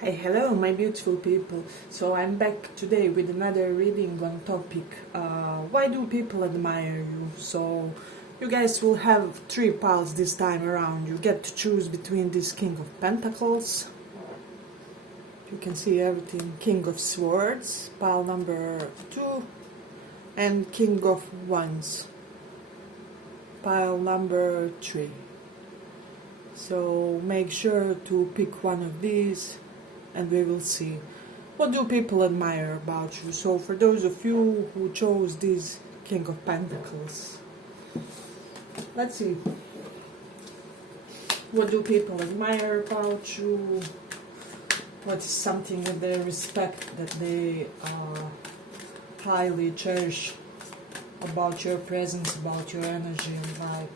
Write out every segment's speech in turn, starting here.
Hi, hello, my beautiful people. So I'm back today with another reading on topic. Why do people admire you? So you guys will have three piles this time around. You get to choose between this King of Pentacles. You can see everything. King of Swords, pile number 2, and King of Wands, pile number 3. So make sure to pick one of these and we will see what do people admire about you. So for those of you who chose this King of Pentacles, let's see, what do people admire about you? What is something that they respect, that they highly cherish about your presence, about your energy and life?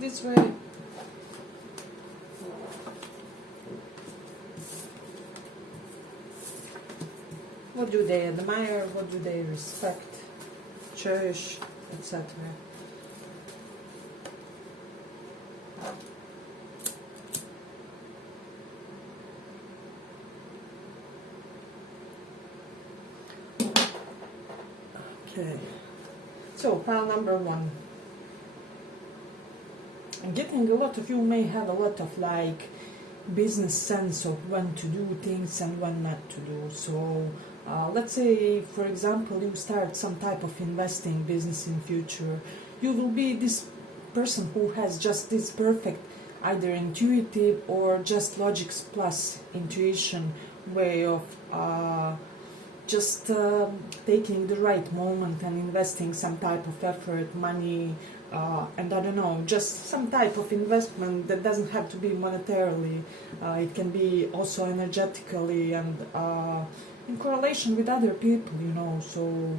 This way. What do they admire? What do they respect, cherish, etc.? Okay. So pile number 1. I'm getting a lot of you may have a lot of like business sense of when to do things and when not to do. So let's say, for example, you start some type of investing business in future. You will be this person who has just this perfect, either intuitive or just logics plus intuition way of just taking the right moment and investing some type of effort, money, and I don't know, just some type of investment that doesn't have to be monetarily. It can be also energetically and in correlation with other people, you know. So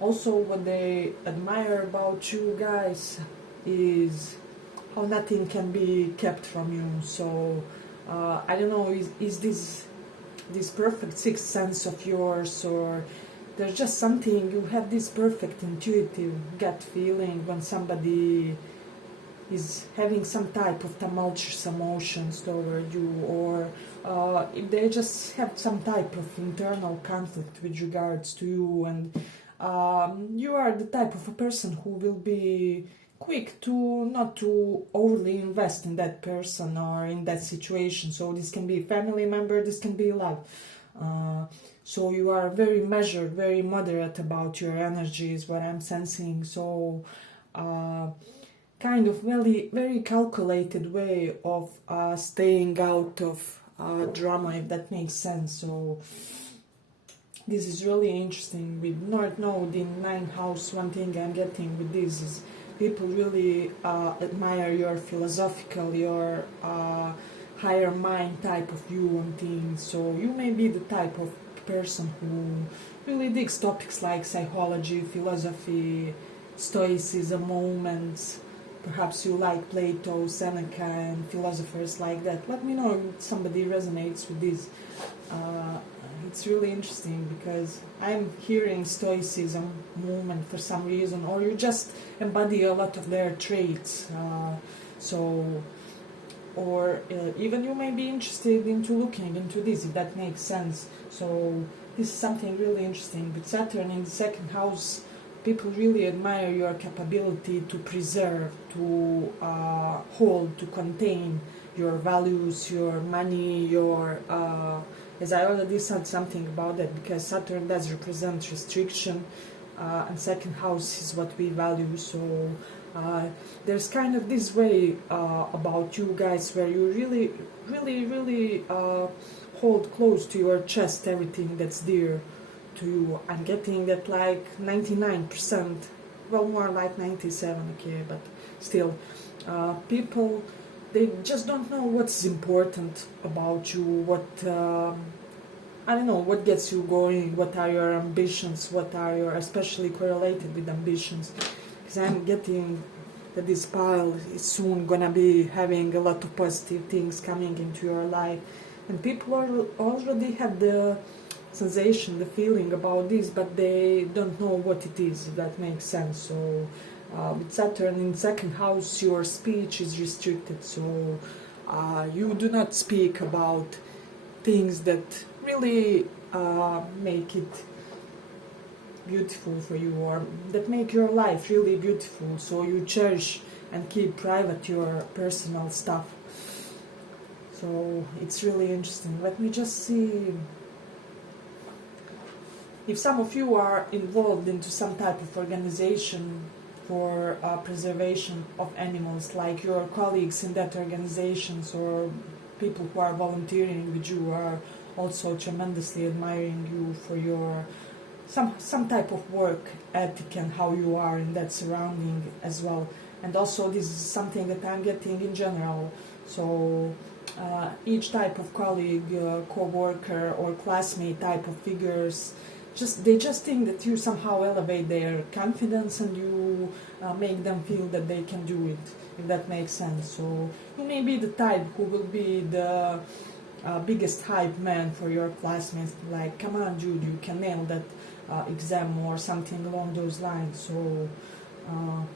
also what they admire about you guys is how nothing can be kept from you. So I don't know, is this perfect sixth sense of yours, or there's just something, you have this perfect intuitive gut feeling when somebody is having some type of tumultuous emotions toward you, or if they just have some type of internal conflict with regards to you, and you are the type of a person who will be quick to not to overly invest in that person or in that situation. So this can be a family member, this can be love. So you are very measured, very moderate about your energy is what I'm sensing. So kind of very calculated way of staying out of drama, if that makes sense. So this is really interesting. With North Node in 9th house, one thing I'm getting with this is people really admire your philosophical, your higher mind type of view on things. So you may be the type of person who really digs topics like psychology, philosophy, stoicism, moments. Perhaps you like Plato, Seneca, and philosophers like that. Let me know if somebody resonates with this. It's really interesting because I'm hearing stoicism movement for some reason, or you just embody a lot of their traits. Or even you may be interested into looking into this, if that makes sense. So this is something really interesting. With Saturn in the 2nd house, people really admire your capability to preserve, to hold, to contain your values, your money, your as I already said something about that, because Saturn does represent restriction, and 2nd house is what we value. So there's kind of this way about you guys where you really hold close to your chest everything that's dear to you. I'm getting that like 99%, well, more like 97, okay, but still People, they just don't know what's important about you, what I don't know, what gets you going, what are your ambitions, what are your, especially correlated with ambitions. Because I'm getting that this pile is soon gonna be having a lot of positive things coming into your life. And people already have the sensation, the feeling about this, but they don't know what it is, if that makes sense. So with Saturn in second house, your speech is restricted. So you do not speak about things that really make it beautiful for you, or that make your life really beautiful. So you cherish and keep private your personal stuff. So it's really interesting. Let me just see if some of you are involved into some type of organization for preservation of animals, like your colleagues in that organizations or people who are volunteering with you are also tremendously admiring you for your some type of work ethic and how you are in that surrounding as well. And also this is something that I'm getting in general. So each type of colleague, co-worker or classmate type of figures, they just think that you somehow elevate their confidence and you make them feel that they can do it, if that makes sense. So you may be the type who will be the biggest hype man for your classmates, like, come on Jude, you can nail that exam or something along those lines. So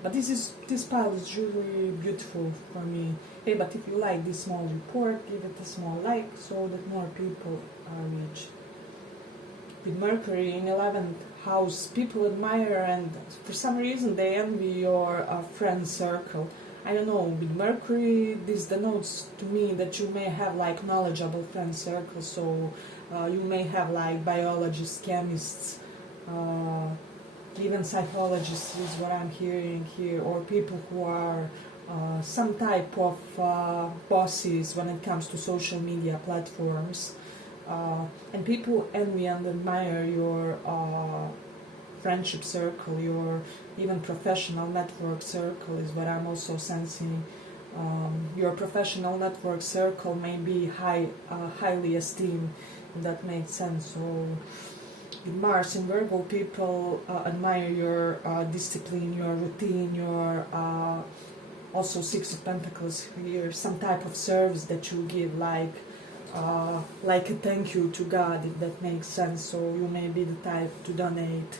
but this pile is really beautiful for me. Hey, but if you like this small report, give it a small like so that more people are reached. With Mercury in 11th house, people admire and for some reason they envy your friend circle. I don't know, with Mercury this denotes to me that you may have like knowledgeable friend circle. So you may have like biologists, chemists, even psychologists is what I'm hearing here, or people who are some type of bosses when it comes to social media platforms. And people envy and admire your friendship circle, your even professional network circle is what I'm also sensing. Your professional network circle may be highly esteemed, if that makes sense. So with Mars in Virgo, people admire your discipline, your routine, your also Six of Pentacles here, some type of service that you give, like a thank you to God, if that makes sense. So you may be the type to donate,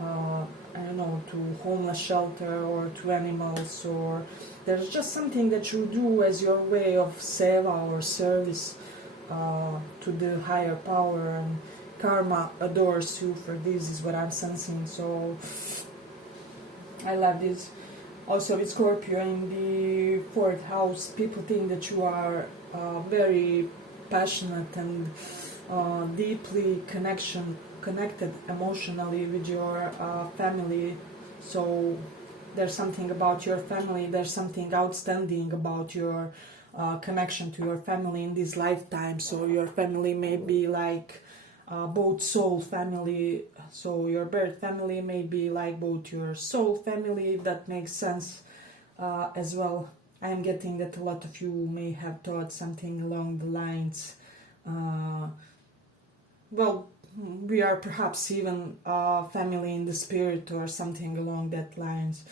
I don't know, to homeless shelter or to animals, or there's just something that you do as your way of seva or service to the higher power, and karma adores you for this is what I'm sensing. So I love this. Also with Scorpio in the 4th house, people think that you are very passionate and deeply connected emotionally with your family. So there's something about your family, there's something outstanding about your connection to your family in this lifetime. So your family may be like both soul family, so your birth family may be like both your soul family, if that makes sense as well. I am getting that a lot of you may have thought something along the lines, well, we are perhaps even family in the spirit or something along that lines.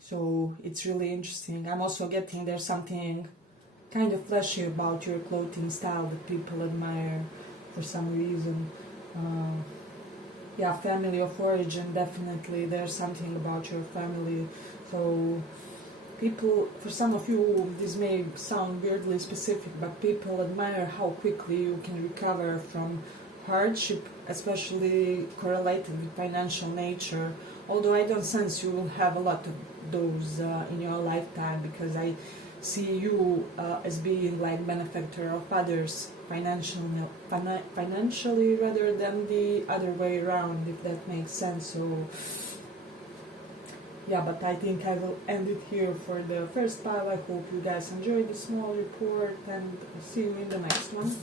So it's really interesting. I'm also getting there's something kind of flashy about your clothing style that people admire for some reason. Yeah, family of origin, definitely there's something about your family. So people, for some of you this may sound weirdly specific, but people admire how quickly you can recover from hardship, especially correlated with financial nature. Although I don't sense you will have a lot of those in your lifetime, because I see you as being like benefactor of others financially rather than the other way around, if that makes sense. So yeah, but I think I will end it here for the first pile. I hope you guys enjoyed the small report, and see you in the next one.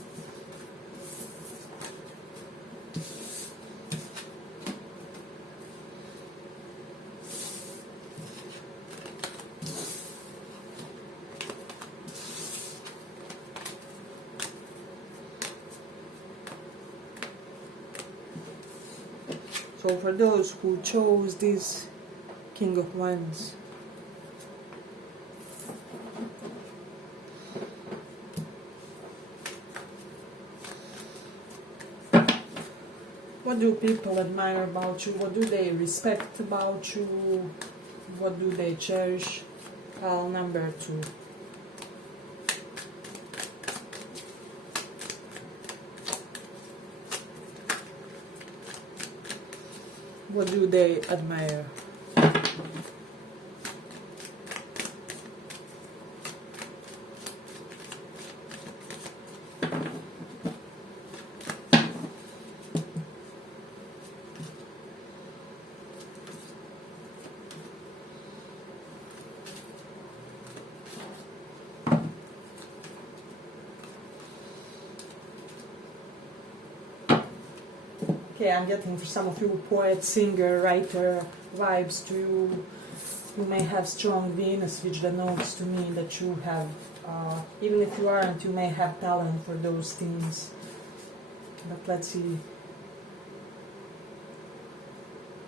So for those who chose this King of Wands, what do people admire about you? What do they respect about you? What do they cherish? Pile number 2. What do they admire? Okay, I'm getting for some of you poet, singer, writer vibes to you. You may have strong Venus, which denotes to me that you have, even if you aren't, you may have talent for those things. But let's see.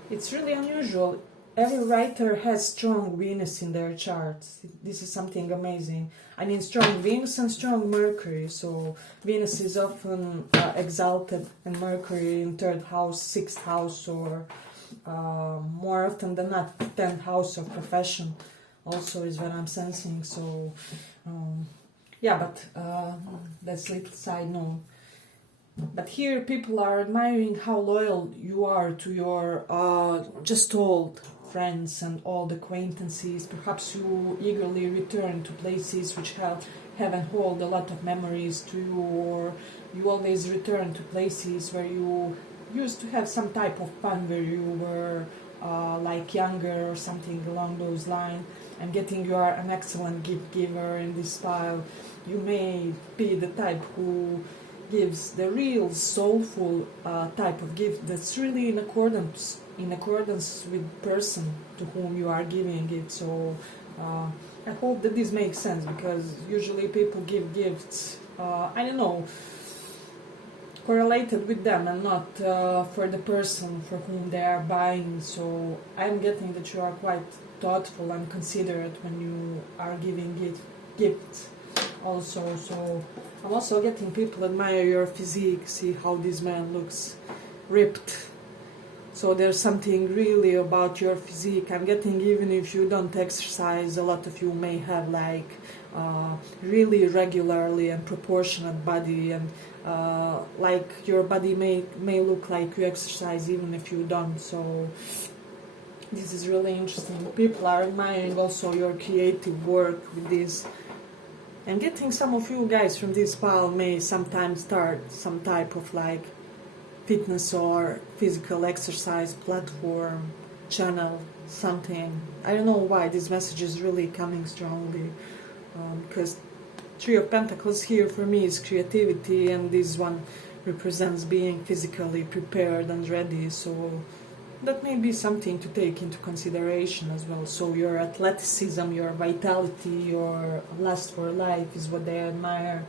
It's really unusual. Every writer has strong Venus in their charts. This is something amazing. I mean, strong Venus and strong Mercury. So Venus is often exalted, and Mercury in 3rd house, 6th house, or more often than not 10th house of profession also is what I'm sensing. So yeah, but that's a little side note. But here people are admiring how loyal you are to your just old friends and old acquaintances. Perhaps you eagerly return to places which have and hold a lot of memories to you, or you always return to places where you used to have some type of fun, where you were like younger or something along those lines. I'm getting you are an excellent gift giver in this pile. You may be the type who gives the real soulful type of gift that's really in accordance with person to whom you are giving it. So I hope that this makes sense, because usually people give gifts, I don't know, correlated with them and not for the person for whom they are buying. So I'm getting that you are quite thoughtful and considerate when you are giving gifts also. So I'm also getting people admire your physique. See how this man looks ripped. So there's something really about your physique. I'm getting, even if you don't exercise, a lot of you may have like really regularly and proportionate body, and like your body may look like you exercise even if you don't. So this is really interesting. People are admiring also your creative work with this. And getting some of you guys from this pile may sometimes start some type of like fitness or physical exercise platform, channel, something. I don't know why this message is really coming strongly, because Three of Pentacles here for me is creativity, and this one represents being physically prepared and ready. So that may be something to take into consideration as well. So your athleticism, your vitality, your lust for life is what they admire.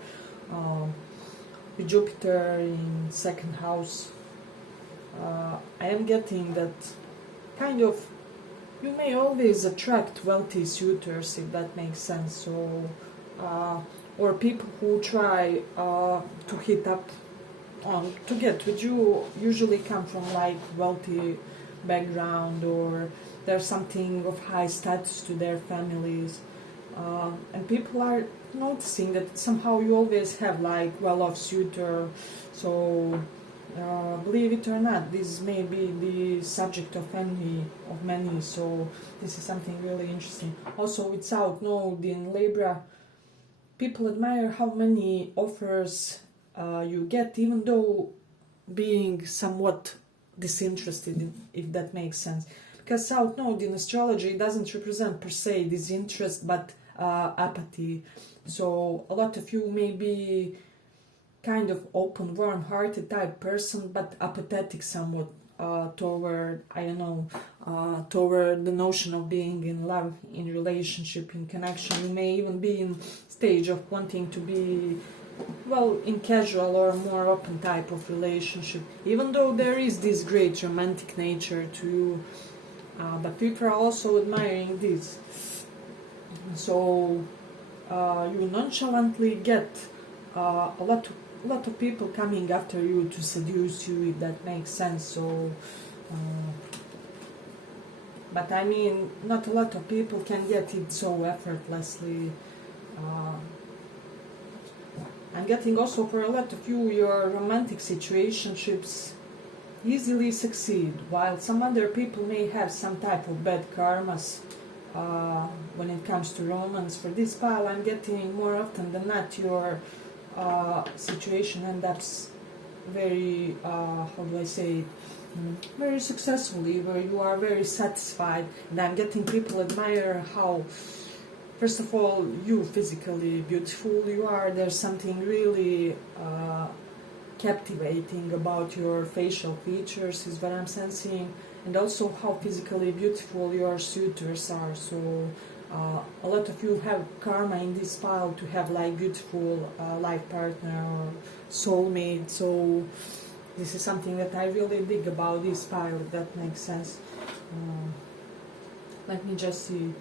With Jupiter in 2nd house, I am getting that kind of you may always attract wealthy suitors, if that makes sense. So or people who try to hit up to get with you usually come from like wealthy background, or there's something of high status to their families, and people are noticing that somehow you always have like well-off suitor. So believe it or not, this may be the subject of envy of many. So this is something really interesting. Also with South Node in Libra, people admire how many offers you get, even though being somewhat disinterested in, if that makes sense. Because South Node in astrology doesn't represent per se disinterest, but apathy. So a lot of you may be kind of open, warm-hearted type person, but apathetic somewhat toward, I don't know, toward the notion of being in love, in relationship, in connection. You may even be in stage of wanting to be well, in casual or more open type of relationship, even though there is this great romantic nature to you, but people are also admiring this. So you nonchalantly get a lot of people coming after you to seduce you, if that makes sense. So but I mean, not a lot of people can get it so effortlessly. I'm getting also for a lot of you, your romantic situationships easily succeed, while some other people may have some type of bad karmas when it comes to romance. For this pile, I'm getting more often than not your situation ends up very, how do I say it, very successfully, where you are very satisfied. And I'm getting people admire how, first of all, you physically beautiful you are. There's something really captivating about your facial features, is what I'm sensing, and also how physically beautiful your suitors are. So a lot of you have karma in this pile to have like beautiful life partner or soulmate. So this is something that I really dig about this pile, if that makes sense. Let me just see.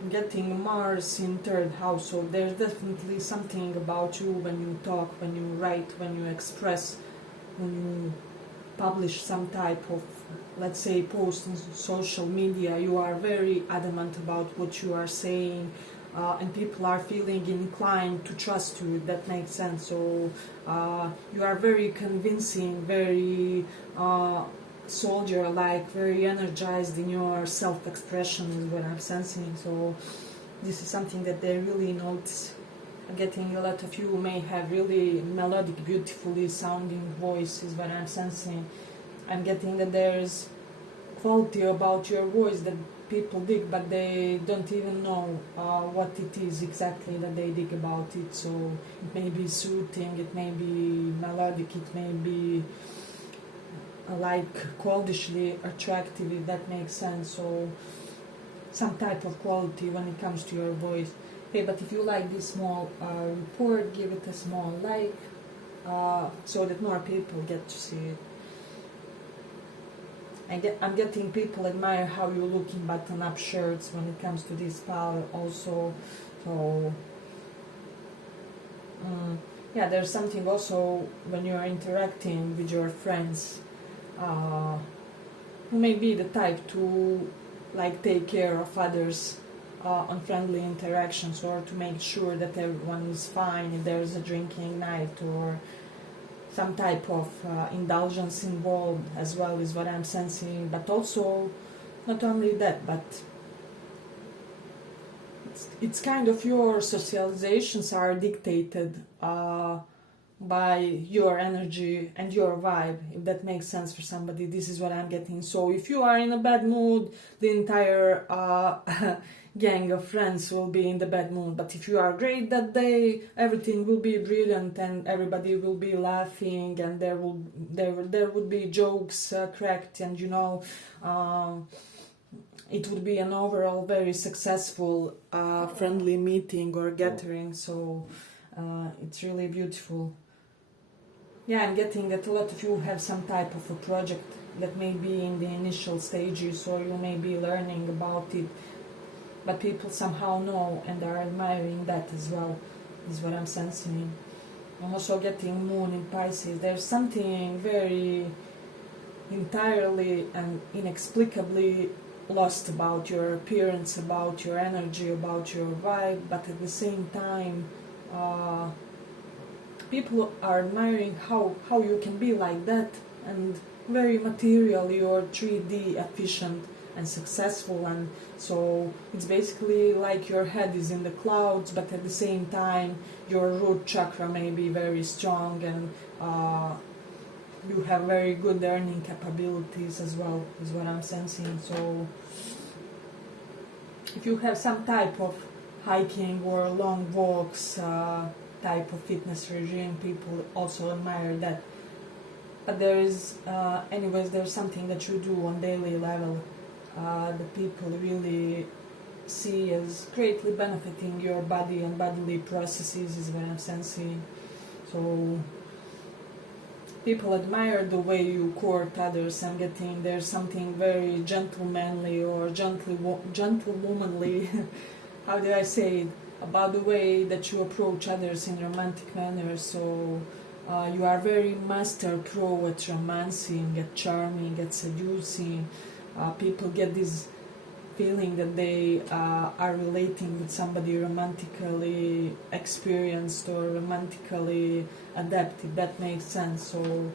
I'm getting Mars in third house, so there's definitely something about you when you talk, when you write, when you express, when you publish some type of, let's say, post on social media. You are very adamant about what you are saying, and people are feeling inclined to trust you, if that makes sense. So you are very convincing, very soldier-like, very energized in your self-expression, is what I'm sensing. So this is something that they really notice. I'm getting a lot of you may have really melodic, beautifully sounding voice, is what I'm sensing. I'm getting that there's quality about your voice that people dig, but they don't even know what it is exactly that they dig about it. So it may be soothing, it may be melodic, it may be like coldishly attractive, if that makes sense. So some type of quality when it comes to your voice. Okay, but if you like this small report, give it a small like, so that more people get to see it. I'm getting people admire how you look in button-up shirts when it comes to this power also. So yeah, there's something also when you're interacting with your friends who may be the type to like take care of others on friendly interactions, or to make sure that everyone is fine if there's a drinking night or some type of indulgence involved as well, is what I'm sensing. But also not only that, but it's kind of your socializations are dictated by your energy and your vibe, if that makes sense for somebody. This is what I'm getting. So if you are in a bad mood, the entire gang of friends will be in the bad mood. But if you are great that day, everything will be brilliant and everybody will be laughing, and there would be jokes cracked, and it would be an overall very successful friendly meeting or gathering. So it's really beautiful. Yeah, I'm getting that a lot of you have some type of a project that may be in the initial stages, or you may be learning about it, but people somehow know and are admiring that as well, is what I'm sensing. I'm also getting Moon in Pisces. There's something very entirely and inexplicably lost about your appearance, about your energy, about your vibe, but at the same time people are admiring how you can be like that, and very materially or 3D efficient and successful. And so it's basically like your head is in the clouds, but at the same time your root chakra may be very strong, and you have very good earning capabilities as well, is what I'm sensing. So if you have some type of hiking or long walks type of fitness regime, people also admire that. But there is anyways, there's something that you do on daily level that people really see as greatly benefiting your body and bodily processes is what I'm sensing. So people admire the way you court others. I'm getting there's something very gentlemanly or gentlewomanly, how do I say it, about the way that you approach others in romantic manner. So you are very master pro at romancing, at charming, at seducing. People get this feeling that they are relating with somebody romantically experienced or romantically adept, if that makes sense. So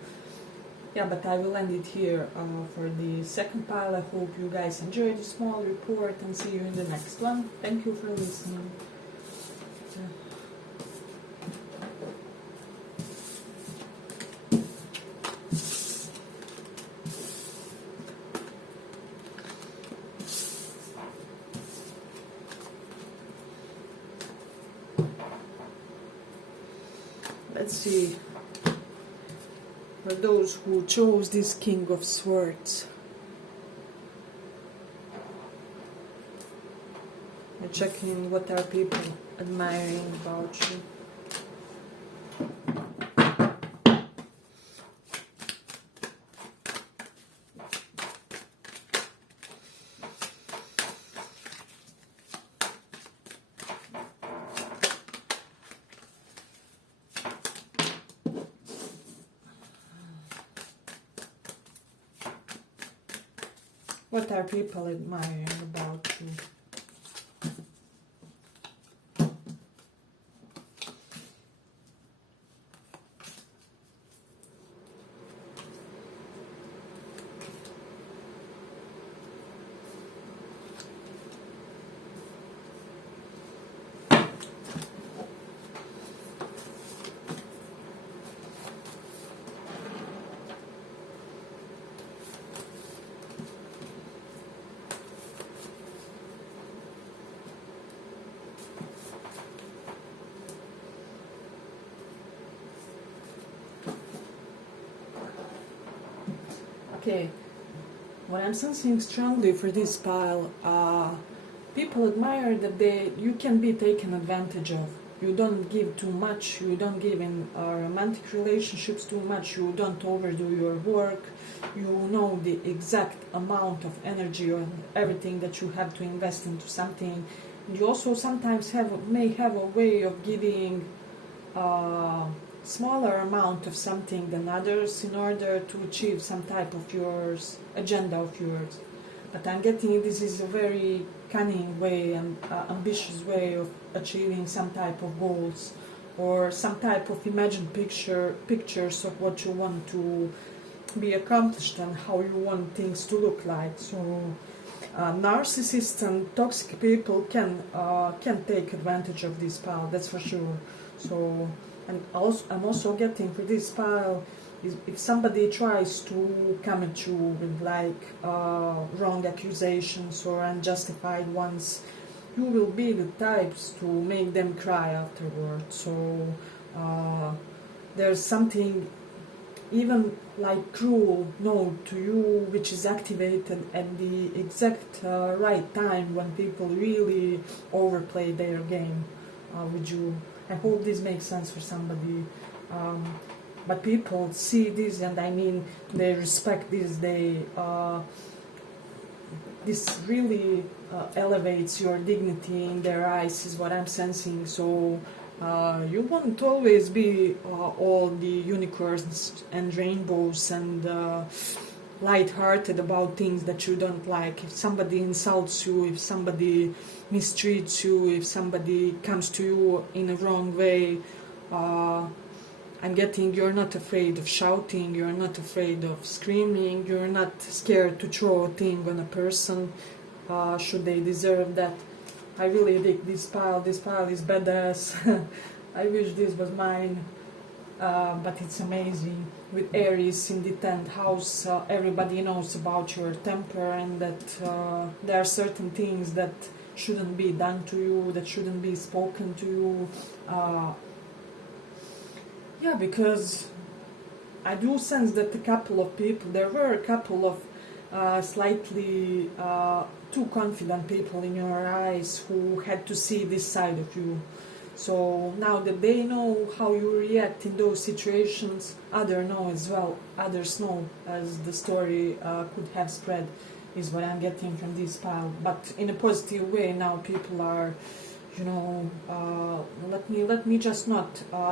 yeah, but I will end it here for the second pile. I hope you guys enjoyed this small report and see you in the next one. Thank you for listening. Let's see, for those who chose this King of Swords, I'm checking what are people admiring about you. What are people admiring about you? Okay, what I'm sensing strongly for this pile, people admire that you can be taken advantage of. You don't give too much, you don't give in romantic relationships too much, you don't overdo your work, you know the exact amount of energy or everything that you have to invest into something. You also sometimes may have a way of giving smaller amount of something than others in order to achieve some type of agenda of yours. But I'm getting this is a very cunning way and ambitious way of achieving some type of goals or some type of imagined pictures of what you want to be accomplished and how you want things to look like. So narcissists and toxic people can take advantage of this power, that's for sure. So and I'm also getting for this pile is if somebody tries to come at you with wrong accusations or unjustified ones, you will be the types to make them cry afterwards. So there's something even like cruel note to you which is activated at the exact right time when people really overplay their game with you. I hope this makes sense for somebody. But people see this, and I mean, they respect this. This really elevates your dignity in their eyes, is what I'm sensing. So you won't always be all the unicorns and rainbows and light-hearted about things that you don't like. If somebody insults you, if somebody mistreats you, if somebody comes to you in a wrong way, I'm getting you're not afraid of shouting, you're not afraid of screaming, you're not scared to throw a thing on a person should they deserve that. I really dig this pile is badass. I wish this was mine, but it's amazing. With Aries in the 10th house, everybody knows about your temper and that there are certain things that shouldn't be done to you, that shouldn't be spoken to you. Yeah, because I do sense that there were a couple of slightly two confident people in your eyes who had to see this side of you. So now that they know how you react in those situations, others know as well. Others know, as the story could have spread, is what I'm getting from this pile. But in a positive way, now people are, let me just not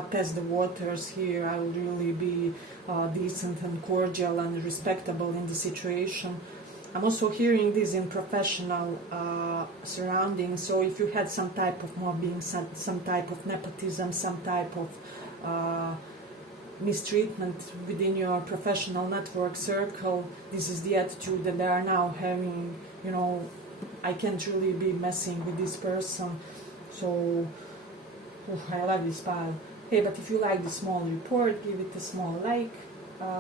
test the waters here. I will really be decent and cordial and respectable in the situation. I'm also hearing this in professional surroundings. So if you had some type of mobbing, some type of nepotism, some type of mistreatment within your professional network circle, this is the attitude that they are now having. I can't really be messing with this person. So, I love this pile. Hey, but if you like the small report, give it a small like,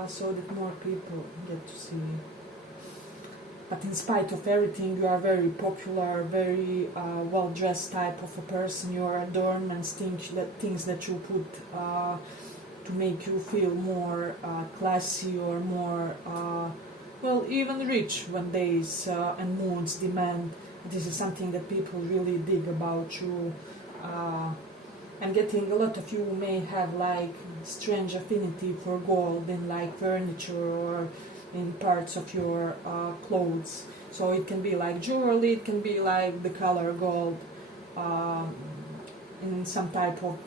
so that more people get to see. But in spite of everything, you are very popular, very well-dressed type of a person. Your adornments, things that you put to make you feel more classy or more, even rich when days and moods demand. This is something that people really dig about you. I'm getting a lot of you may have like strange affinity for gold in like furniture or in parts of your clothes. So it can be like jewelry, it can be like the color gold in some type of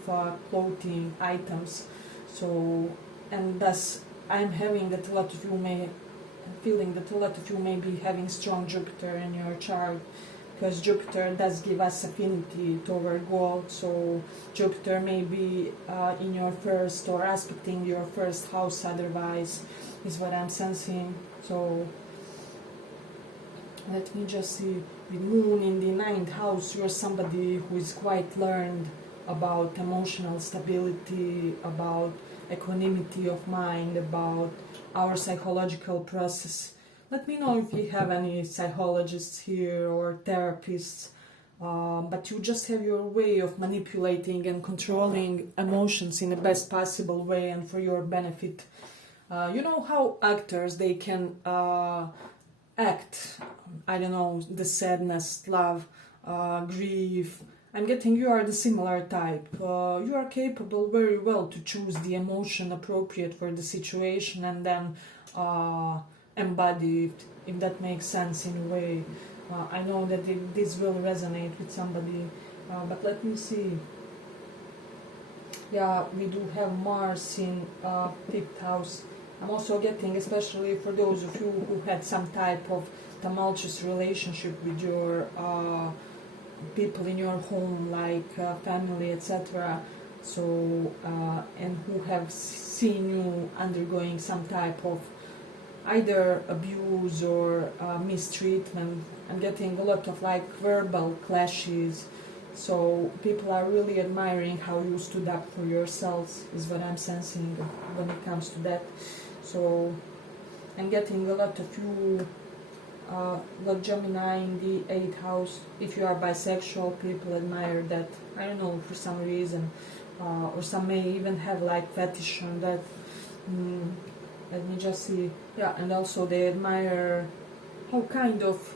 clothing items. So, and thus I'm having that a lot of you may feeling that a lot of you may be having strong Jupiter in your chart, because Jupiter does give us affinity toward gold. So Jupiter may be in your first or aspecting your first house otherwise, is what I'm sensing. So let me just see, with Moon in the 9th house, you're somebody who is quite learned about emotional stability, about equanimity of mind, about our psychological process. Let me know if you have any psychologists here or therapists, but you just have your way of manipulating and controlling emotions in the best possible way and for your benefit. You know how actors, they can act, the sadness, love, grief. I'm getting you are the similar type. You are capable very well to choose the emotion appropriate for the situation and then embody it, if that makes sense in a way. I know that this will resonate with somebody, but let me see. Yeah, we do have Mars in 5th house. I'm also getting, especially for those of you who had some type of tumultuous relationship with your people in your home, like family, etc. So, and who have seen you undergoing some type of either abuse or mistreatment. I'm getting a lot of like verbal clashes. So people are really admiring how you stood up for yourselves, is what I'm sensing when it comes to that. So I'm getting a lot of you, like Gemini in the 8th house. If you are bisexual, people admire that, I don't know, for some reason. Or some may even have like fetish on that. Let me just see. Yeah, and also they admire how kind of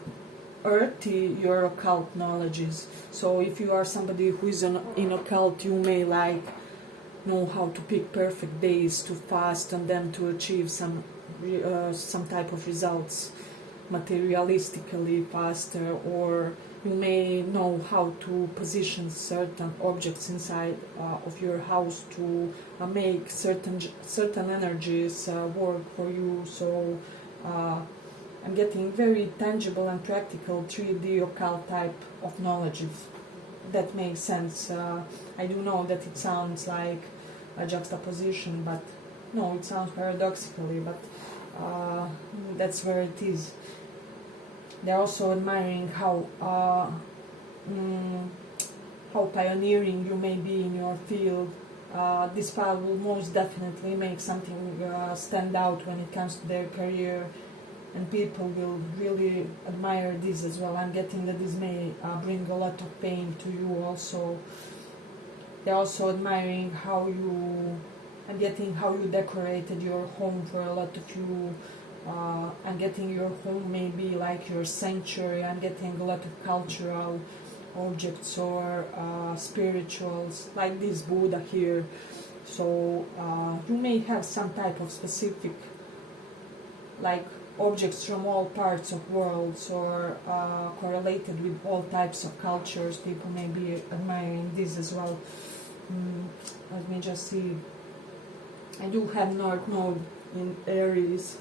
earthy your occult knowledge is. So if you are somebody who is in occult, you may like know how to pick perfect days to fast and then to achieve some type of results materialistically faster, or you may know how to position certain objects inside of your house to make certain energies work for you. So I'm getting very tangible and practical 3D occult type of knowledge. That makes sense. I do know that it sounds like a juxtaposition, but no, it sounds paradoxically, but that's where it is. They're also admiring how pioneering you may be in your field. This file will most definitely make something stand out when it comes to their career, and people will really admire this as well. I'm getting that this may bring a lot of pain to you also. They're also admiring how you decorated your home for a lot of you. and getting your home maybe like your sanctuary, and getting a lot of cultural objects or spirituals like this Buddha here. So you may have some type of specific like objects from all parts of worlds, or correlated with all types of cultures. People may be admiring this as well. Let me just see. I do have North Node in Aries.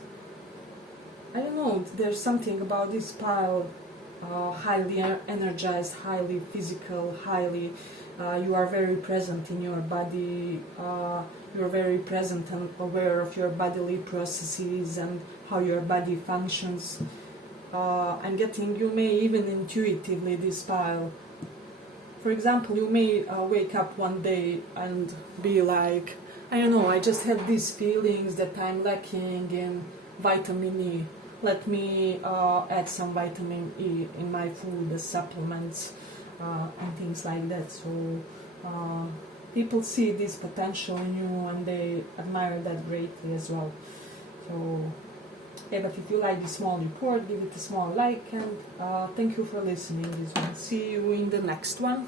I don't know, there's something about this pile, highly energized, highly physical, highly, you are very present in your body, you're very present and aware of your bodily processes and how your body functions. I'm getting, you may even intuitively this pile. For example, you may wake up one day and be like, I don't know, I just have these feelings that I'm lacking in vitamin E. Let me add some vitamin E in my food as supplements and things like that. So people see this potential in you and they admire that greatly as well. So yeah, but if you like this small report, give it a small like, and thank you for listening this one. See you in the next one.